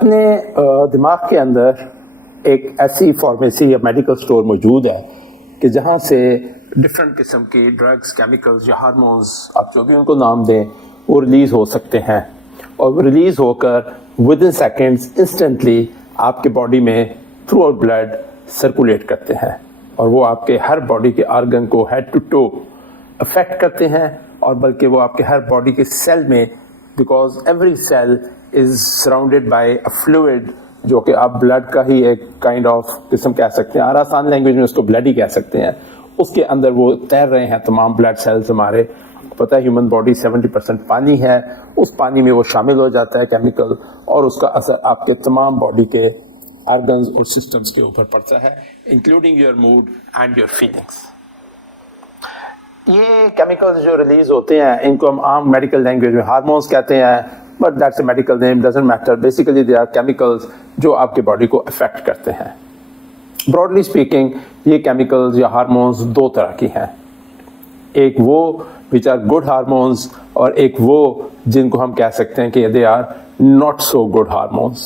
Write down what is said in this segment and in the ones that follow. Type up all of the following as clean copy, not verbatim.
اپنے دماغ کے اندر ایک ایسی فارمیسی یا میڈیکل سٹور موجود ہے کہ جہاں سے ڈفرینٹ قسم کی ڈرگز، کیمیکلز یا ہارمونز، آپ جو بھی ان کو نام دیں، وہ ریلیز ہو سکتے ہیں، اور وہ ریلیز ہو کر ود ان سیکنڈز انسٹنٹلی آپ کے باڈی میں تھرو آؤٹ بلڈ سرکولیٹ کرتے ہیں، اور وہ آپ کے ہر باڈی کے آرگن کو ہیڈ ٹو ٹو افیکٹ کرتے ہیں، اور بلکہ وہ آپ کے ہر باڈی کے سیل میں، because every cell is surrounded by a fluid, جو کہ آپ بلڈ کا ہی ایک کائنڈ آف قسم کہہ سکتے ہیں، اور آسان لینگویج میں اس کو بلڈ ہی کہہ سکتے ہیں، اس کے اندر وہ تیر رہے ہیں تمام بلڈ سیلز ہمارے. پتہ ہے ہیومن باڈی 70% پانی ہے، اس پانی میں وہ شامل ہو جاتا ہے کیمیکل، اور اس کا اثر آپ کے تمام باڈی کے آرگنز اور سسٹمز کے اوپر پڑتا ہے، including your mood and your feelings. یہ کیمیکلز جو ریلیز ہوتے ہیں ان کو ہم عام میڈیکل لینگویج میں ہارمونز کہتے ہیں، but that's a medical name, doesn't matter. Basically they are chemicals جو آپ کے باڈی کو افیکٹ کرتے ہیں. براڈلی اسپیکنگ یہ کیمیکلز یا ہارمونز دو طرح کی ہیں، ایک وہ which are good hormones اور ایک وہ جن کو ہم کہہ سکتے ہیں کہ they are not so good hormones.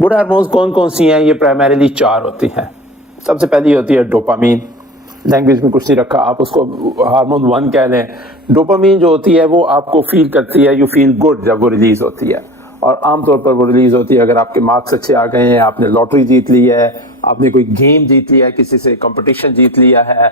Good hormones کون کون سی ہیں؟ یہ پرائمریلی 4 ہوتی ہیں. سب سے پہلی ہوتی ہے ڈوپامین. لینگویج میں کچھ نہیں رکھا، آپ اس کو ہارمون 1 کہہ لیں. ڈوپامین جو ہوتی ہے وہ آپ کو فیل کرتی ہے، یو فیل گڈ جب وہ ریلیز ہوتی ہے، اور عام طور پر وہ ریلیز ہوتی ہے اگر آپ کے مارکس اچھے آ گئے ہیں، آپ نے لاٹری جیت لی ہے، آپ نے کوئی گیم جیت لیا ہے، کسی سے کمپٹیشن جیت لیا ہے،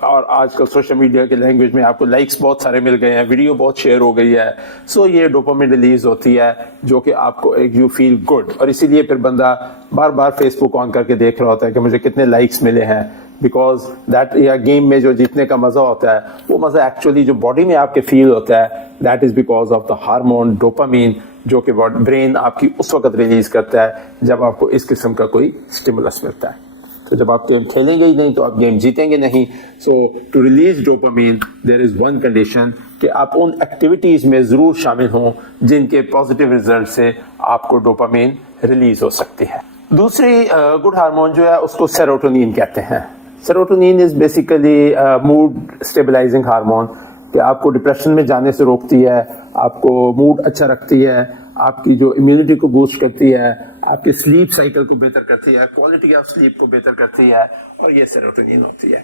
اور آج کل سوشل میڈیا کے لینگویج میں آپ کو لائکس بہت سارے مل گئے ہیں، ویڈیو بہت شیئر ہو گئی ہے، سو یہ ڈوپامین ریلیز ہوتی ہے جو کہ آپ کو ایک یو فیل گڈ، اور اسی لیے پھر بندہ بار بار فیس بک آن کر کے دیکھ رہا ہوتا ہے کہ مجھے کتنے لائکس ملے ہیں، بیکاز دیٹ یا گیم میں جو جیتنے کا مزہ ہوتا ہے وہ مزہ ایکچولی جو باڈی میں آپ کے فیل ہوتا ہے that is because of the hormone dopamine, جو کہ برین آپ کی اس وقت ریلیز کرتا ہے جب آپ کو اس قسم کا کوئی اسٹیمولس ملتا ہے. تو جب آپ گیم کھیلیں گے ہی نہیں تو آپ گیم جیتیں گے نہیں. So to release dopamine there is one condition کہ آپ ان ایکٹیویٹیز میں ضرور شامل ہوں جن کے پازیٹیو ریزلٹ سے آپ کو ڈوپامین ریلیز ہو سکتی ہے. دوسری گڈ ہارمون جو ہے اس کو سیروٹونین کہتے ہیں. Serotonin is basically mood stabilising hormone, کہ آپ کو ڈپریشن میں جانے سے روکتی ہے، آپ کو موڈ اچھا رکھتی ہے، آپ کی جو امیونٹی کو بوسٹ کرتی ہے، آپ کے سلیپ سائیکل کو بہتر کرتی ہے، کوالٹی آف سلیپ کو بہتر کرتی ہے، اور یہ سیروٹونین ہوتی ہے.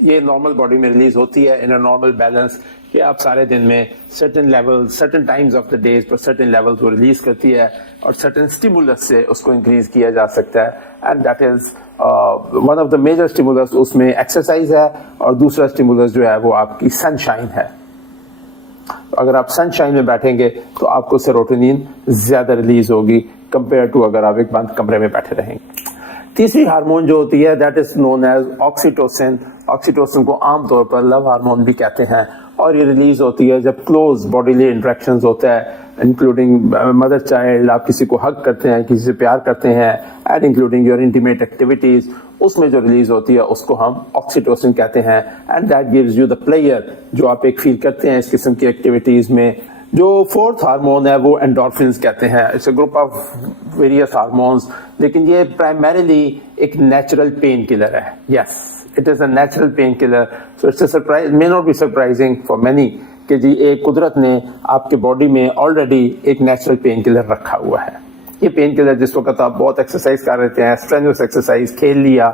یہ نارمل باڈی میں ریلیز ہوتی ہے ان اے نارمل بیلنس، کہ آپ سارے دن میں certain level, certain times of the days پر سرٹن لیولز وہ ریلیز کرتی ہے، اور سرٹن اسٹیمولس سے اس کو انکریز کیا جا سکتا ہے. And that is one of the major stimulus. اس میں ایکسرسائز ہے، اور دوسرا اسٹیمولس جو ہے وہ آپ کی سن شائن ہے. اگر آپ سن شائن میں بیٹھیں گے تو آپ کو سیروٹونین زیادہ ریلیز ہوگی کمپیئر ٹو اگر آپ ایک بند کمرے میں بیٹھے رہیں گے. تیسری ہارمون جو ہوتی ہے that is known as oxytocin. Oxytocin کو عام طور پر لو ہارمون بھی کہتے ہیں، اور یہ ریلیز ہوتی ہے جب کلوز باڈیلی انٹریکشنز ہوتا ہے، انکلوڈنگ مدر چائلڈ، آپ کسی کو ہگ کرتے ہیں، کسی سے پیار کرتے ہیں، and including your intimate activities, اس میں جو ریلیز ہوتی ہے اس کو ہم آکسیٹوسن کہتے ہیں. And that gives you the player, جو آپ ایک فیل کرتے ہیں اس قسم کی ایکٹیویٹیز میں. جو فورتھ ہارمون ہے وہ اینڈورفنز کہتے ہیں. It's a group of various hormones, لیکن یہ پرائمریلی ایک نیچرل پین کلر ہے. Yes, it is a natural pain killer. So it's a surprise, may not be surprising for many, کہ جی ایک قدرت نے آپ کے باڈی میں آلریڈی ایک نیچرل پین کلر رکھا ہوا ہے. یہ پین کلر جس وقت آپ بہت ایکسرسائز کر رہے ہیں، اسٹرینوس ایکسرسائز، کھیل لیا،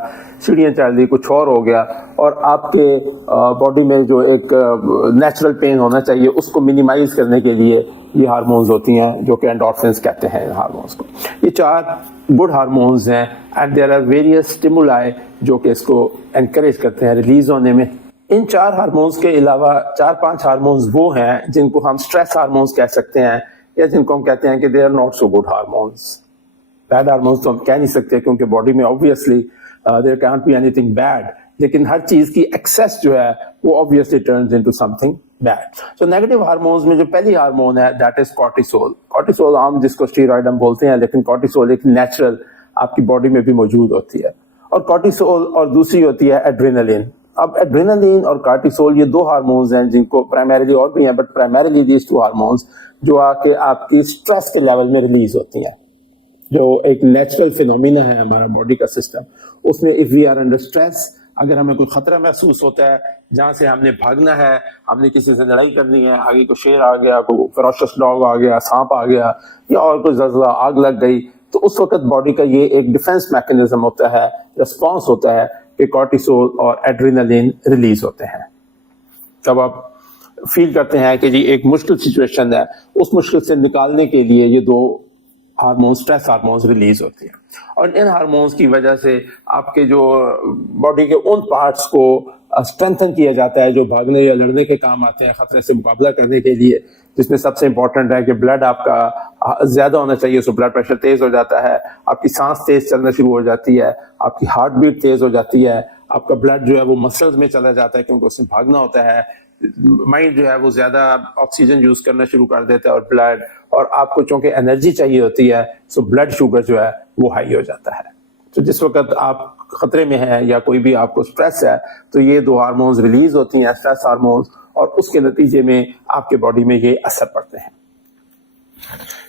سیڑھیاں چڑھ لی، کچھ اور ہو گیا، اور آپ کے باڈی میں جو ایک نیچرل پین ہونا چاہیے اس کو منیمائز کرنے کے لیے یہ ہارمونز ہوتی ہیں جو کہ اینڈورفنز کہتے ہیں ہارمونز کو. یہ 4 گڈ ہارمونز ہیں، and there are various stimuli جو کہ اس کو انکریج کرتے ہیں ریلیز ہونے میں. ان 4 ہارمونز کے علاوہ 4-5 ہارمونز وہ ہیں جن کو ہم اسٹریس ہارمونز کہہ سکتے ہیں، یا جن کو ہم کہتے ہیں کہ they are not so good hormones. Bad hormones تو ہم کہہ نہیں سکتے کیونکہ باڈی میں obviously there can't be anything bad، لیکن ہر چیز کی ایکسیس جو ہے وہ obviously turns into something bad. So negative hormones میں جو پہلی ہارمون ہے that is cortisol. cortisol عام جس کو اسٹیرائڈ ہم بولتے ہیں، لیکن cortisol ایک نیچرل آپ کی باڈی میں بھی موجود ہوتی ہے. اور cortisol اور دوسری ہوتی ہے ایڈرینلین. اب ایڈرینلین اور کارٹیسول یہ 2 ہارمونز ہیں جن کو پرائمریلی اور بھی ہیں، بٹ پرائمریلی دیز 2 ہارمونز جو آ کے آپ کی اسٹریس کے لیول میں ریلیز ہوتی ہیں، جو ایک نیچرل فینومینا ہے ہمارا باڈی کا سسٹم. اس میں if we are under stress اگر ہمیں کوئی خطرہ محسوس ہوتا ہے جہاں سے ہم نے بھاگنا ہے, ہم نے کسی سے لڑائی کرنی ہے, آگے کوئی شیر آ گیا, کوئی فیروشس ڈاگ آ گیا, سانپ آ گیا, یا اور کوئی زلزلہ, آگ لگ گئی, تو اس وقت باڈی کا یہ ایک ڈیفنس میکینزم ہوتا ہے, رسپانس ہوتا ہے کہ کورٹیسول اور ایڈرینلین ریلیز ہوتے ہیں. جب آپ فیل کرتے ہیں کہ جی ایک مشکل سچویشن ہے, اس مشکل سے نکالنے کے لیے یہ دو ہارمونز, اسٹریس ہارمونز ریلیز ہوتے ہیں, اور ان ہارمونز کی وجہ سے آپ کے جو باڈی کے ان پارٹس کو اسٹرینتھن کیا جاتا ہے جو بھاگنے یا لڑنے کے کام آتے ہیں خطرے سے مقابلہ کرنے کے لیے, جس میں سب سے امپورٹنٹ ہے کہ بلڈ آپ کا زیادہ ہونا چاہیے, سو بلڈ پریشر تیز ہو جاتا ہے, آپ کی سانس تیز چلنا شروع ہو جاتی ہے, آپ کی ہارٹ بیٹ تیز ہو جاتی ہے, آپ کا بلڈ جو ہے وہ مسلز میں چلا جاتا ہے کیونکہ اس میں بھاگنا ہوتا ہے, مائنڈ جو ہے وہ زیادہ آکسیجن یوز کرنا شروع کر دیتا ہے, اور بلڈ, اور آپ کو چونکہ انرجی چاہیے ہوتی ہے, سو بلڈ شوگر جو ہے وہ ہائی ہو جاتا ہے. تو جس وقت آپ خطرے میں ہیں یا کوئی بھی آپ کو سٹریس ہے, تو یہ دو ہارمونز ریلیز ہوتی ہیں, سٹریس ہارمونز, اور اس کے نتیجے میں آپ کے باڈی میں یہ اثر پڑتے ہیں.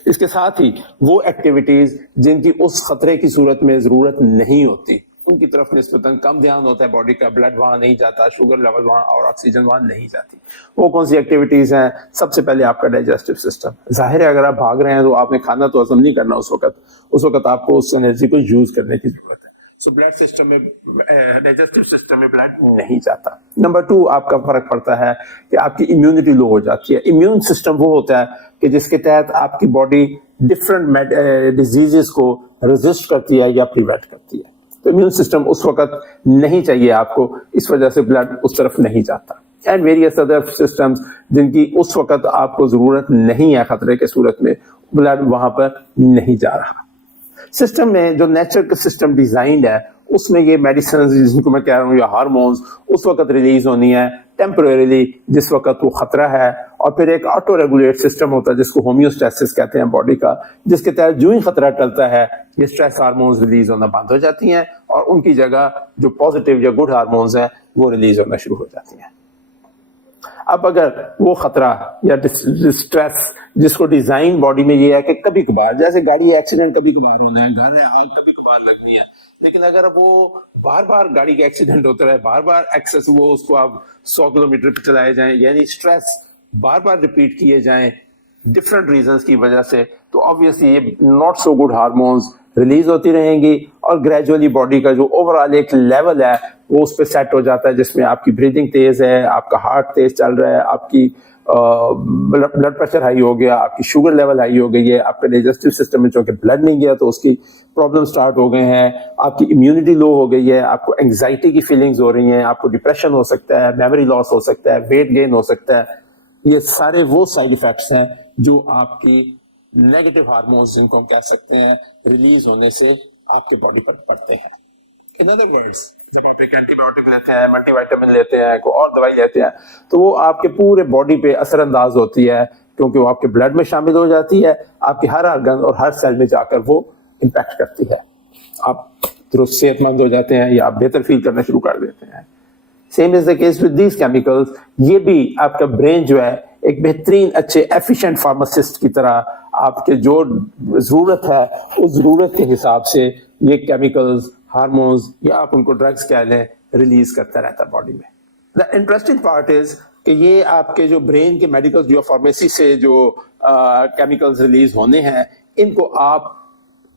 اس کے ساتھ ہی وہ ایکٹیویٹیز جن کی اس خطرے کی صورت میں ضرورت نہیں ہوتی, ان کی طرف نسبتاً کم دھیان ہوتا ہے باڈی کا, بلڈ وہاں نہیں جاتا, شوگر لیول وہاں اور آکسیجن وہاں نہیں جاتی. وہ کون سی ایکٹیویٹیز ہیں؟ سب سے پہلے آپ کا ڈائجسٹو سسٹم. ظاہر ہے اگر آپ بھاگ رہے ہیں تو آپ نے کھانا تو ہضم نہیں کرنا اس وقت آپ کو اس انرجی کو یوز کرنے کی ضرورت ہے. سو بلڈ سسٹم میں, ڈائجسٹو سسٹم میں بلڈ نہیں جاتا. نمبر 2, آپ کا فرق پڑتا ہے کہ آپ کی امیونٹی لو ہو جاتی ہے. امیون سسٹم وہ ہوتا ہے کہ جس کے تحت آپ کی باڈی ڈفرنٹ ڈیزیزز کو ریزسٹ کرتی ہے یا پریونٹ کرتی ہے. تو امیون سسٹم اس وقت نہیں چاہیے آپ کو, اس وجہ سے بلڈ اس طرف نہیں جاتا. اینڈ ویریس ادر سسٹمز جن کی اس وقت آپ کو ضرورت نہیں ہے خطرے کے صورت میں, بلڈ وہاں پر نہیں جا رہا. سسٹم میں جو نیچر کا سسٹم ڈیزائنڈ ہے, اس میں یہ میڈیسنز جن کو میں کہہ رہا ہوں یا ہارمونز اس وقت ریلیز ہونی ہے ٹیمپریریلی جس وقت وہ خطرہ ہے, اور پھر ایک آٹو ریگولیٹ سسٹم ہوتا ہے جس کو ہومیوسٹیسس کہتے ہیں باڈی کا, جس کے تحت جو ہی خطرہ ٹلتا ہے یہ اسٹریس ہارمونز ریلیز ہونا بند ہو جاتی ہیں, اور ان کی جگہ جو پازیٹیو یا گڈ ہارمونز ہیں وہ ریلیز ہونا شروع ہو جاتی ہیں. اب اگر وہ خطرہ یا اسٹریس جس کو ڈیزائن باڈی میں یہ ہے کہ کبھی کبھار, جیسے گاڑی ایکسیڈنٹ کبھی کبھار ہونا ہے, گھر ہے آگ کبھی کبھار لگنی ہے, لیکن اگر وہ بار بار گاڑی کا ایکسیڈنٹ ہوتا رہے, بار بار ایکسس وہ اس کو آپ 100 کلومیٹر پہ چلائے جائیں, یعنی اسٹریس بار بار ریپیٹ کیے جائیں ڈفرنٹ ریزنز کی وجہ سے, تو آبویسلی یہ not so good hormones release ہوتی رہیں گی, اور گریجولی باڈی کا جو اوور آل ایک لیول ہے وہ اس پہ سیٹ ہو جاتا ہے جس میں آپ کی بریدنگ تیز ہے, آپ کا ہارٹ تیز چل رہا ہے, آپ کی بلڈ پریشر ہائی ہو گیا, آپ کی شوگر لیول ہائی ہو گئی ہے, آپ کا ڈائجسٹو سسٹم میں چونکہ بلڈ نہیں گیا تو اس کی پرابلم سٹارٹ ہو گئے ہیں, آپ کی امیونٹی لو ہو گئی ہے, آپ کو انگزائٹی کی فیلنگز ہو رہی ہیں, آپ کو ڈپریشن ہو سکتا ہے, میموری لاس ہو سکتا ہے, ویٹ گین ہو سکتا ہے. یہ سارے وہ سائیڈ ایفیکٹس ہیں جو آپ کی نیگیٹو ہارمونز جن کو ہم کہہ سکتے ہیں ریلیز ہونے سے آپ کے باڈی پر پڑتے ہیں. In other words, جب آپ ایک اینٹی بایوٹک لیتے ہیں, ملٹی وائٹامن لیتے ہیں, کوئی اور دوائی لیتے ہیں, تو وہ آپ کے پورے باڈی پہ اثر انداز ہوتی ہے کیونکہ وہ آپ کے بلڈ میں شامل ہو جاتی ہے, آپ کی ہر آرگن اور ہر سیل میں جا کر وہ امپیکٹ کرتی ہے. آپ درست صحت مند ہو جاتے ہیں یا آپ بہتر فیل کرنا شروع کر دیتے ہیں. Same is the case with these chemicals. یہ بھی آپ کا برین جو ہے ایک بہترین اچھے ایفیشینٹ فارماسسٹ کی طرح آپ کے جو ضرورت ہے اس ضرورت کے حساب سے یہ کیمیکلز, ہارمونز یا آپ ان کو ڈرگز کہہ لیں, ریلیز کرتا رہتا ہے باڈی میں. دا انٹرسٹنگ پارٹ از کہ یہ آپ کے جو برین کے میڈیکل جو فارمیسی سے جو کیمیکلز ریلیز ہونے ہیں, ان کو آپ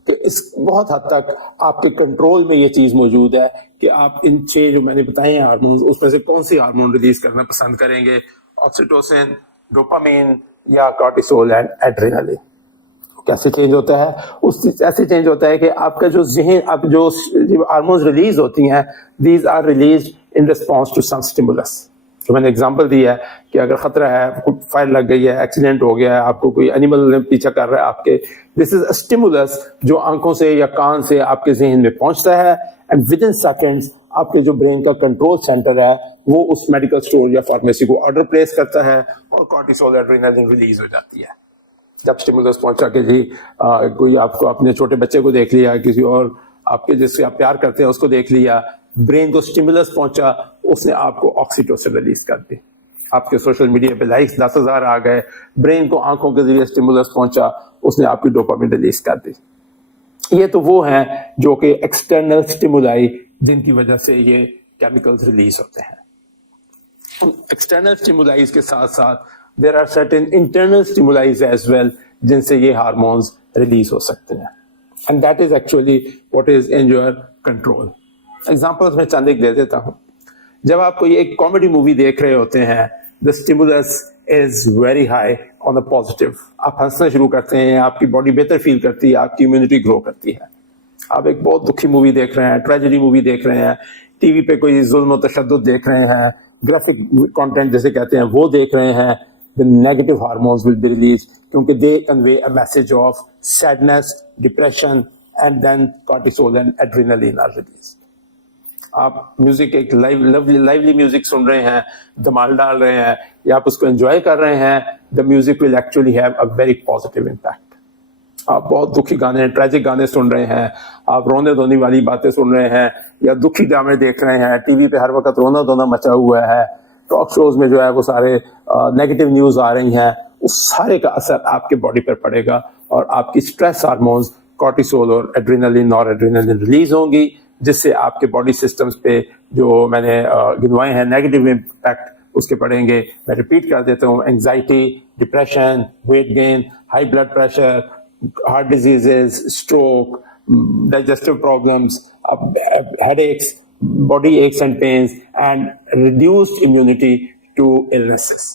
اس بہت حد تک آپ کے کنٹرول میں یہ چیز موجود ہے کہ آپ ان 6 جو میں نے بتائے ہیں ہارمونز, اس میں سے کون سی ہارمون ریلیز کرنا پسند کریں گے, آکسیٹوسن, ڈوپامین یا کورٹیسول اینڈ ایڈرینلین. کیسے چینج ہوتا ہے؟ اس ایسے چینج ہوتا ہے کہ آپ کا جو ذہن, آپ جو ہارمونز ریلیز ہوتی ہیں, these are released in response to some stimulus. تو میں نے اگزامپل دی ہے کہ اگر خطرہ ہے, فائر لگ گئی ہے, ایکسیڈنٹ ہو گیا ہے, آپ کو کوئی اینیمل پیچھا کر رہا ہے آپ کے, دس از اے اسٹیمولس جو آنکھوں سے یا کان سے آپ کے ذہن میں پہنچتا ہے, اینڈ ود ان سیکنڈز آپ کے جو برین کا کنٹرول سینٹر ہے وہ اس میڈیکل اسٹور یا فارمیسی کو آرڈر پلیس کرتا ہے اور کورٹیسول ایڈرینلین ریلیز ہو جاتی ہے. جب اسٹیمولس پہنچا کہ جی کوئی آپ کو اپنے چھوٹے بچے کو دیکھ لیا, کسی اور آپ کے جس سے آپ پیار کرتے ہیں اس کو دیکھ لیا, برین کو اسٹیمولس پہنچا, اس نے آپ کو آکسیٹوسن ریلیز کر دی. آپ کے سوشل میڈیا پہ لائکس 10,000 آ گئے, برین کو آنکھوں کے ذریعے اسٹیمولس پہنچا, اس نے آپ کی ڈوپامین ریلیز کر دی. یہ تو وہ ہیں جو کہ ایکسٹرنل اسٹیمولائی جن کی وجہ سے یہ کیمیکلز ریلیز ہوتے ہیں. ایکسٹرنل اسٹیمولائز کے ساتھ ساتھ there are certain internal stimuli as well جن سے یہ ہارمونز ریلیز ہو سکتے ہیں. And that is actually what is in your control. Examples میں چند ایک دے دیتا ہوں. جب آپ کوئی ایک کامیڈی مووی دیکھ رہے ہوتے ہیں, the stimulus is very high on the positive. آپ ہنسنا شروع کرتے ہیں, آپ کی باڈی بہتر فیل کرتی ہے, آپ کی امیونٹی گرو کرتی ہے. آپ ایک بہت دکھی مووی دیکھ رہے ہیں, ٹریجڈی مووی دیکھ رہے ہیں, ٹی وی پہ کوئی ظلم و تشدد دیکھ رہے ہیں, گرافک کانٹینٹ جیسے کہتے ہیں وہ دیکھ رہے ہیں, the negative hormones will be released کیونکہ they convey a message of sadness, depression and then cortisol and adrenaline are released. آپ میوزک ایک لائولی میوزک سن رہے ہیں, دھمال ڈال رہے ہیں, یا آپ اس کو انجوائے کر رہے ہیں, the music will actually have a very positive impact. آپ بہت دکھی گانے, ٹریجک گانے سن رہے ہیں, آپ رونے دھونے والی باتیں سن رہے ہیں, یا دکھی ڈرامے دیکھ رہے ہیں, ٹی وی پہ ہر وقت رونا دھونا مچا ہوا ہے, ٹاک شوز میں جو ہے وہ سارے نیگیٹو نیوز آ رہی ہیں, اس سارے کا اثر آپ کے باڈی پر پڑے گا اور آپ کی اسٹریس ہارمونز کارٹیسول اور ایڈرینلین اور ایڈرینلین ریلیز ہوں گی, جس سے آپ کے باڈی سسٹمز پہ جو میں نے گنوائے ہیں نیگیٹو امپیکٹ اس کے پڑیں گے. میں ریپیٹ کر دیتا ہوں, anxiety, depression, weight gain, high blood pressure, heart diseases, stroke, digestive problems, headaches, body aches and pains and reduced immunity to illnesses.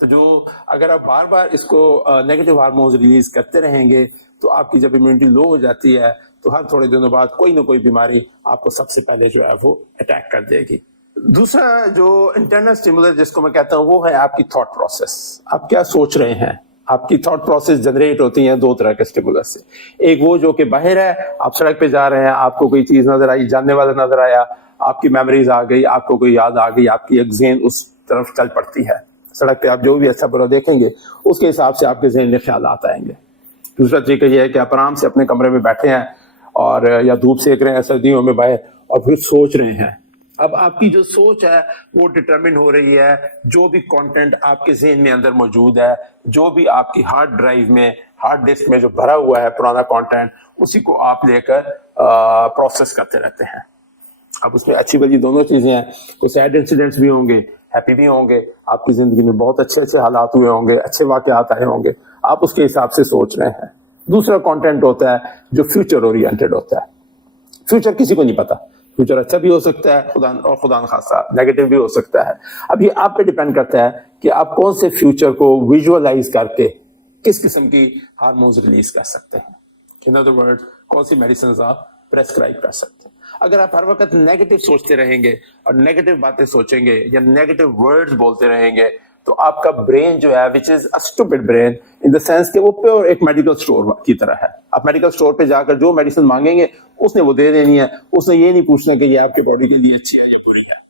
تو جو اگر آپ بار بار اس کو نیگیٹو ہارمونز ریلیز کرتے رہیں گے تو آپ کی جب امیونٹی لو ہو جاتی ہے تو ہر تھوڑے دنوں بعد کوئی نہ کوئی بیماری آپ کو سب سے پہلے جو ہے وہ اٹیک کر دے گی. دوسرا جو انٹرنل اسٹیمولر جس کو میں کہتا ہوں وہ ہے آپ کی تھاٹ پروسیس. آپ کیا سوچ رہے ہیں. آپ کی تھاٹ پروسیس جنریٹ ہوتی ہیں دو طرح کے اسٹیمولر سے. ایک وہ جو کہ باہر ہے, آپ سڑک پہ جا رہے ہیں, آپ کو کوئی چیز نظر آئی, جاننے والا نظر آیا, آپ کی میموریز آ گئی, آپ کو کوئی یاد آ گئی, آپ کی ایک ذہن اس طرف چل پڑتی ہے. سڑک پہ آپ جو بھی اچھا برا دیکھیں گے اس کے حساب سے آپ کے ذہن میں خیالات آئیں گے. دوسرا طریقہ یہ ہے کہ آپ آرام سے اپنے کمرے میں بیٹھے ہیں اور یا دھوپ سیک رہے ہیں سردیوں میں باہر, اور پھر سوچ رہے ہیں. اب آپ کی جو سوچ ہے وہ ڈٹرمن ہو رہی ہے جو بھی کانٹینٹ آپ کے ذہن میں اندر موجود ہے, جو بھی آپ کی ہارڈ ڈرائیو میں, ہارڈ ڈسک میں جو بھرا ہوا ہے پرانا کانٹینٹ, اسی کو آپ لے کر پروسیس کرتے رہتے ہیں. اب اس میں اچھی بلی دونوں چیزیں ہیں, کوئی سیڈ انسیڈنٹس بھی ہوں گے, ہیپی بھی ہوں گے, آپ کی زندگی میں بہت اچھے اچھے حالات ہوئے ہوں گے, اچھے واقعات آئے ہوں گے, آپ اس کے حساب سے سوچ رہے ہیں. دوسرا کانٹینٹ ہوتا ہے جو فیوچر اورینٹڈ ہوتا ہے. فیوچر کسی کو نہیں پتا, فیوچر اچھا بھی ہو سکتا ہے خدا نخواستہ نیگیٹو بھی ہو سکتا ہے. اب یہ آپ پہ ڈیپینڈ کرتا ہے کہ آپ کون سے فیوچر کو ویژوالائز کر کے کس قسم کی ہارمونز ریلیز کر سکتے ہیں. ان ادر ورڈ کون سی میڈیسنز آپ پریسکرائب کر سکتے ہیں. اگر آپ ہر وقت نیگیٹو سوچتے رہیں گے اور نیگیٹو باتیں سوچیں گے یا نیگیٹو ورڈز بولتے رہیں گے تو آپ کا برین جو ہے which is a stupid brain in the sense کہ وہ پیور ایک میڈیکل اسٹور کی طرح ہے. آپ میڈیکل اسٹور پہ جا کر جو میڈیسن مانگیں گے اس نے وہ دے دینی ہے, اس نے یہ نہیں پوچھنا کہ یہ آپ کے باڈی کے لیے اچھی ہے یا بری ہے.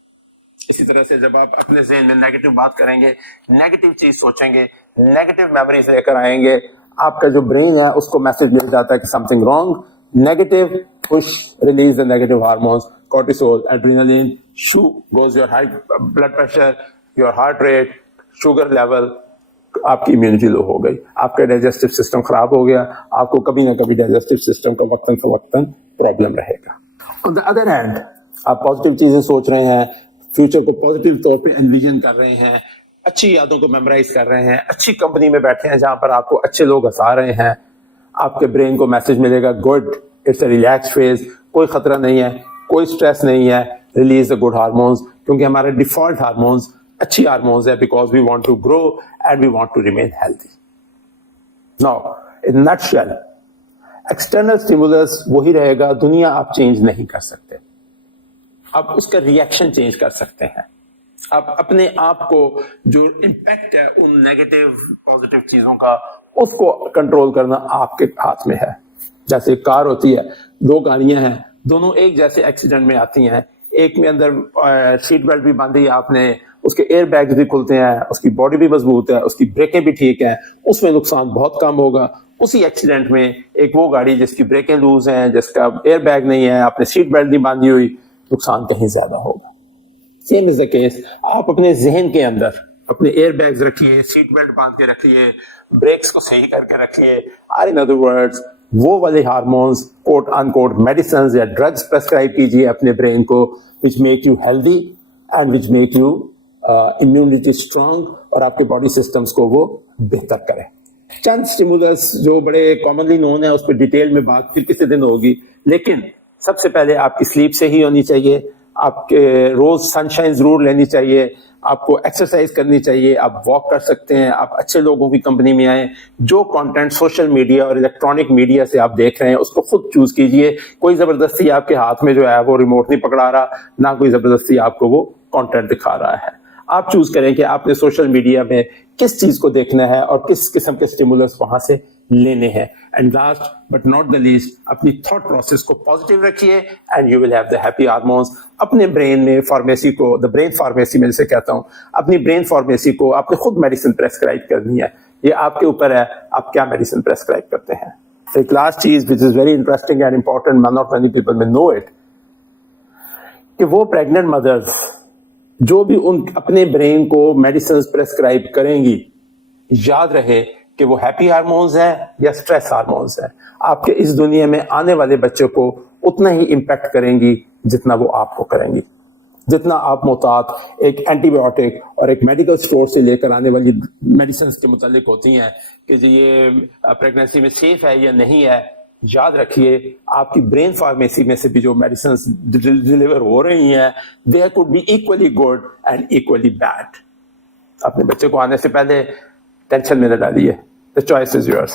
اسی طرح سے جب آپ اپنے ذہن میں نیگیٹو بات کریں گے, نیگیٹو چیز سوچیں گے, نیگیٹو میموریز لے کر آئیں گے, آپ کا جو برین ہے اس کو میسج مل جاتا ہے کہ some thing wrong. Negative push release the negative hormones, cortisol, adrenaline, goes your high blood pressure, your heart rate, sugar level, آپ کی امیونٹی لو ہو گئی, آپ کا ڈائجسٹو سسٹم خراب ہو گیا, آپ کو کبھی نہ کبھی ڈائجسٹو سسٹم کا وقتاً فوقتاً پرابلم رہے گا. On the other hand, آپ پازیٹیو چیزیں سوچ رہے ہیں, فیوچر کو پازیٹیو طور پہ انویژن کر رہے ہیں, اچھی یادوں کو میمورائز کر رہے ہیں, اچھی کمپنی میں بیٹھے ہیں جہاں پر آپ کو اچھے لوگ ہنسا رہے ہیں, آپ کے برین کو میسج ملے گا good, it's a relax phase, کوئی خطرہ نہیں ہے, کوئی اسٹریس نہیں ہے, ریلیز دا گڈ ہارمونز, کیونکہ ہمارے ڈیفالٹ ہارمونز اچھی ہارمونز ہے because we want to grow and we want to remain healthy. Now in nutshell external stimulus وہی رہے گا, دنیا آپ چینج نہیں کر سکتے, آپ اس کا ریئیکشن چینج کر سکتے ہیں. آپ اپنے آپ کو جو امپیکٹ ہے ان نیگیٹو پازیٹیو چیزوں کا اس کو کنٹرول کرنا آپ کے ہاتھ میں ہے. جیسے کار ہوتی ہے, دو گاڑیاں ہیں, دونوں ایک جیسے ایکسیڈنٹ میں آتی ہیں, ایک میں اندر سیٹ بیلٹ بھی باندھی ہے آپ نے, اس کے ایئر بیگز بھی کھلتے ہیں, اس کی باڈی بھی مضبوط ہے, اس کی بریکیں بھی ٹھیک ہیں, اس میں نقصان بہت کم ہوگا. اسی ایکسیڈنٹ میں ایک وہ گاڑی جس کی بریکیں لوز ہیں, جس کا ایئر بیگ نہیں ہے, آپ نے سیٹ بیلٹ نہیں باندھی ہوئی, نقصان کہیں زیادہ ہوگا. سیم از دا کیس, آپ اپنے ذہن کے اندر اپنے ایئر بیگز رکھیے, سیٹ بیلٹ باندھ کے رکھیے, بریکس کو صحیح کر کے رکھیے, اور ان ادر ورڈز وہ والے ہارمونس کوٹ ان کوٹ میڈیسنز یا ڈرگس پرسکرائب کیجیے اپنے برین کو which make you healthy and which make you immunity strong اور آپ کے باڈی سسٹمس کو وہ بہتر کرے. چند اسٹیمولس جو بڑے کامنلی نون ہیں اس پہ ڈیٹیل میں بات پھر کسی دن ہوگی, لیکن سب سے پہلے آپ کی سلیپ صحیح ہونی چاہیے, آپ کے روز سن شائن ضرور لینی چاہیے, آپ کو ایکسرسائز کرنی چاہیے, آپ واک کر سکتے ہیں, آپ اچھے لوگوں کی کمپنی میں آئیں. جو کانٹینٹ سوشل میڈیا اور الیکٹرانک میڈیا سے آپ دیکھ رہے ہیں اس کو خود چوز کیجئے. کوئی زبردستی آپ کے ہاتھ میں جو ہے وہ ریموٹ نہیں پکڑا رہا, نہ کوئی زبردستی آپ کو وہ کانٹینٹ دکھا رہا ہے. آپ چوز کریں کہ آپ نے سوشل میڈیا میں کس چیز کو دیکھنا ہے اور کس قسم کے اسٹیمولس وہاں سے لینے ہیں. And last but not the least, اپنی تھاٹ پروسیس کو پازیٹیو رکھیے and you will have the happy hormones. اپنے برین میں فارمیسی کو, دا برین فارمیسی میں جسے کہتا ہوں, اپنی برین فارمیسی کو آپ نے خود میڈیسن پریسکرائب کرنی ہے. یہ آپ کے اوپر ہے آپ کیا میڈیسن پریسکرائب کرتے ہیں. ایک لاسٹ چیز which is very interesting and important, not many people میں نو اٹ, کہ وہ پریگننٹ مدرز جو بھی ان اپنے برین کو میڈیسنز پریسکرائب کریں گی, یاد رہے کہ وہ ہیپی ہارمونز ہیں یا سٹریس ہارمونز ہیں. آپ کے اس دنیا میں آنے والے بچے کو اتنا ہی امپیکٹ کریں گی جتنا وہ آپ کو کریں گی. جتنا آپ محتاط ایک اینٹی بایوٹک اور ایک میڈیکل اسٹور سے لے کر آنے والی میڈیسنز کے متعلق ہوتی ہیں کہ جی یہ پریگننسی میں سیف ہے یا نہیں ہے, یاد رکھیے آپ کی برین فارمیسی میں سے بھی جو میڈیسنز ڈلیور ہو رہی ہیں they could be equally good and equally bad. اپنے بچے کو آنے سے پہلے ٹینشن میں نہ ڈالیے. The choice is yours.